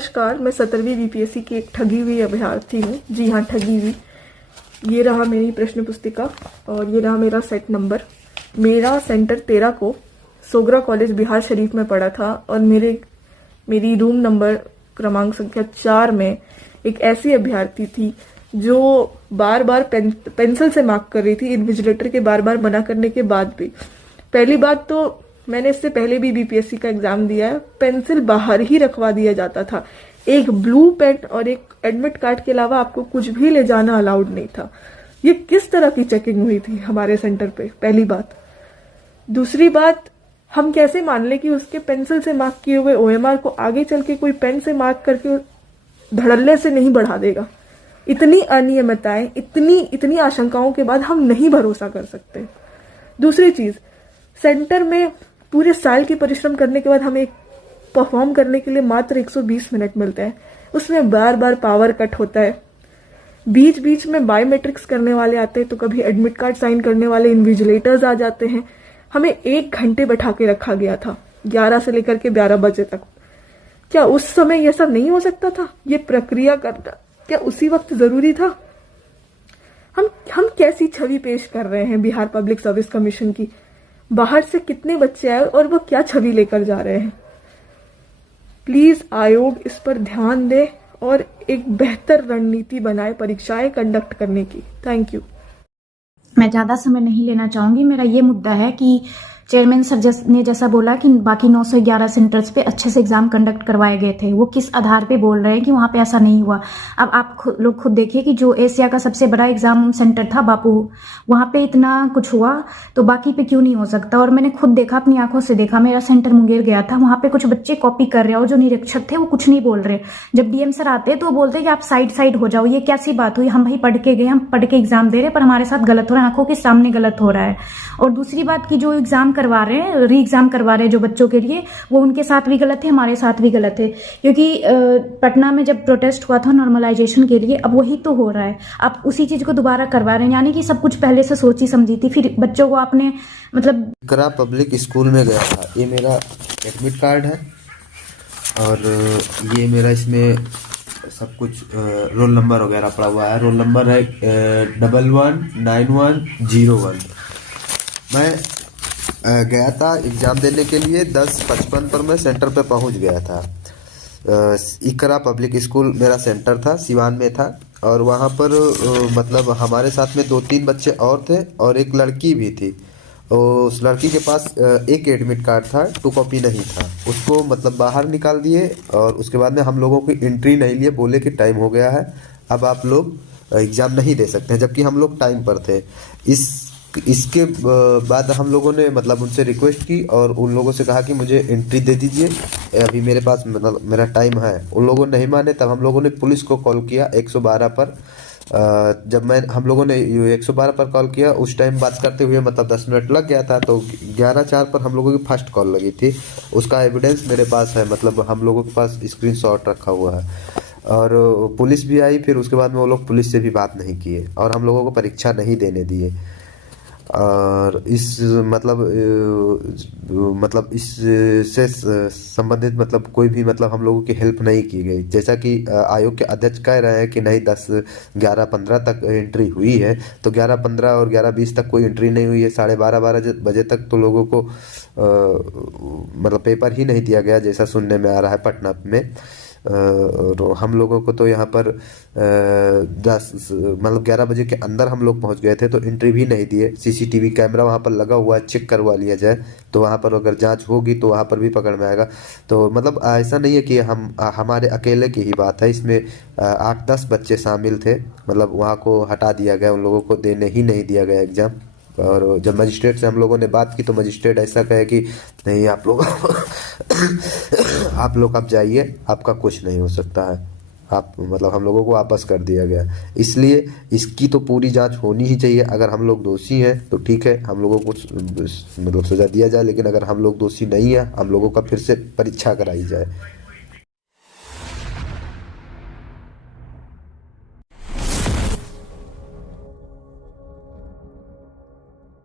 नमस्कार, मैं 17वीं बीपीएससी की एक ठगी हुई अभ्यर्थी हूँ। जी हाँ, ठगी हुई। ये रहा मेरी प्रश्न पुस्तिका और ये रहा मेरा सेट नंबर। मेरा सेंटर 13 को सोगरा कॉलेज बिहार शरीफ में पड़ा था और मेरी रूम नंबर क्रमांक संख्या 4 में एक ऐसी अभ्यर्थी थी जो बार बार पेंसिल से मार्क कर रही थी, इन्विजिलेटर के बार बार मना करने के बाद भी। पहली बात तो मैंने इससे पहले भी बीपीएससी का एग्जाम दिया है, पेंसिल बाहर ही रखवा दिया जाता था। एक ब्लू पेन और एक एडमिट कार्ड के अलावा आपको कुछ भी ले जाना अलाउड नहीं था। ये किस तरह की चेकिंग हुई थी हमारे सेंटर पे? पहली बात। दूसरी बात, हम कैसे मान ले कि उसके पेंसिल से मार्क किए हुए ओएमआर को आगे चल के कोई पेन से मार्क करके धड़ल्ले से नहीं बढ़ा देगा? इतनी अनियमितताएं, इतनी आशंकाओं के बाद हम नहीं भरोसा कर सकते। दूसरी चीज, सेंटर में पूरे साल की परिश्रम करने के बाद हमें एक परफॉर्म करने के लिए मात्र 120 मिनट मिलते हैं। उसमें बार बार पावर कट होता है, बीच बीच में बायोमेट्रिक्स करने वाले आते हैं, तो कभी एडमिट कार्ड साइन करने वाले इन्विजिलेटर्स आ जाते हैं। हमें 1 घंटे बैठा के रखा गया था, 11 से लेकर के 12 बजे तक। क्या उस समय यह सब नहीं हो सकता था? ये प्रक्रिया करना क्या उसी वक्त जरूरी था? हम कैसी छवि पेश कर रहे हैं बिहार पब्लिक सर्विस कमीशन की? बाहर से कितने बच्चे आए और वो क्या छवि लेकर जा रहे हैं? प्लीज आयोग इस पर ध्यान दे और एक बेहतर रणनीति बनाए परीक्षाएं कंडक्ट करने की। Thank you. मैं ज़्यादा समय नहीं लेना चाहूँगी। मेरा ये मुद्दा है कि चेयरमैन सर ने जैसा बोला कि बाकी 911 सेंटर्स पे अच्छे से एग्जाम कंडक्ट करवाए गए थे, वो किस आधार पे बोल रहे हैं कि वहाँ पे ऐसा नहीं हुआ? अब आप लोग खुद देखिए कि जो एशिया का सबसे बड़ा एग्जाम सेंटर था बापू, वहाँ पे इतना कुछ हुआ तो बाकी पे क्यों नहीं हो सकता? और मैंने खुद देखा, अपनी आंखों से देखा। मेरा सेंटर मुंगेर गया था, वहाँ पे कुछ बच्चे कॉपी कर रहे हैं और जो निरीक्षक थे वो कुछ नहीं बोल रहे। जब डीएम सर आते तो वो बोलते हैं कि आप साइड हो जाओ। ये कैसी बात हुई? हम भाई पढ़ के गए, हम पढ़ के एग्जाम दे रहे, पर हमारे साथ गलत हो रहा है, आंखों के सामने गलत हो रहा है। और दूसरी बात की जो एग्जाम करवा रहे हैं, री एग्जाम करवा रहे हैं जो बच्चों के लिए, वो उनके साथ भी गलत है, हमारे साथ भी गलत है। क्योंकि पटना में जब प्रोटेस्ट हुआ था नॉर्मलाइजेशन के लिए, अब वही तो हो रहा है। आप उसी चीज को दोबारा करवा रहे हैं, यानी कि सब कुछ पहले से सोची समझी थी। फिर बच्चों को आपने मतलब करा पब्लिक स्कूल में गया था। ये मेरा एडमिट कार्ड है और ये मेरा इसमें सब कुछ रोल नंबर वगैरह पड़ा हुआ है। रोल नंबर है 119101। मैं गया था एग्ज़ाम देने के लिए 10:55 पर मैं सेंटर पे पहुंच गया था। इकरा पब्लिक स्कूल मेरा सेंटर था, सिवान में था। और वहाँ पर मतलब हमारे साथ में 2-3 बच्चे और थे और एक लड़की भी थी। उस लड़की के पास एक एडमिट कार्ड था, 2 कॉपी नहीं था। उसको मतलब बाहर निकाल दिए और उसके बाद में हम लोगों की एंट्री नहीं लिए, बोले कि टाइम हो गया है, अब आप लोग एग्ज़ाम नहीं दे सकते हैं, जबकि हम लोग टाइम पर थे। इसके बाद हम लोगों ने मतलब उनसे रिक्वेस्ट की और उन लोगों से कहा कि मुझे एंट्री दे दीजिए, अभी मेरे पास मतलब मेरा टाइम है। उन लोगों ने नहीं माने, तब हम लोगों ने पुलिस को कॉल किया 112 पर। जब हम लोगों ने 112 पर कॉल किया, उस टाइम बात करते हुए मतलब 10 मिनट लग गया था, तो 11:04 पर हम लोगों की फर्स्ट कॉल लगी थी। उसका एविडेंस मेरे पास है, मतलब हम लोगों के पास स्क्रीनशॉट रखा हुआ है। और पुलिस भी आई, फिर उसके बाद में वो लोग पुलिस से भी बात नहीं किए और हम लोगों को परीक्षा नहीं देने दिए। और मतलब इससे संबंधित मतलब कोई भी मतलब हम लोगों की हेल्प नहीं की गई। जैसा कि आयोग के अध्यक्ष कह रहे हैं कि नहीं 10, 11, 15 तक एंट्री हुई है, तो 11, 15 और 11, 20 तक कोई एंट्री नहीं हुई है। 12:30 बजे तक तो लोगों को मतलब पेपर ही नहीं दिया गया, जैसा सुनने में आ रहा है पटना में। और हम लोगों को तो यहाँ पर 11 बजे के अंदर हम लोग पहुँच गए थे, तो एंट्री भी नहीं दिए। सीसीटीवी कैमरा वहाँ पर लगा हुआ है, चेक करवा लिया जाए, तो वहाँ पर अगर जांच होगी तो वहाँ पर भी पकड़ में आएगा। तो मतलब ऐसा नहीं है कि हमारे अकेले की ही बात है, इसमें 8-10 बच्चे शामिल थे। मतलब वहाँ को हटा दिया गया, उन लोगों को देने ही नहीं दिया गया एग्ज़ाम। और जब मजिस्ट्रेट से हम लोगों ने बात की तो मजिस्ट्रेट ऐसा कहे कि नहीं आप लोग आप लोग अब जाइए, आपका कुछ नहीं हो सकता है। आप मतलब हम लोगों को वापस कर दिया गया। इसलिए इसकी तो पूरी जांच होनी ही चाहिए। अगर हम लोग दोषी हैं तो ठीक है, हम लोगों को मतलब सज़ा दिया जाए, लेकिन अगर हम लोग दोषी नहीं है, हम लोगों का फिर से परीक्षा कराई जाए।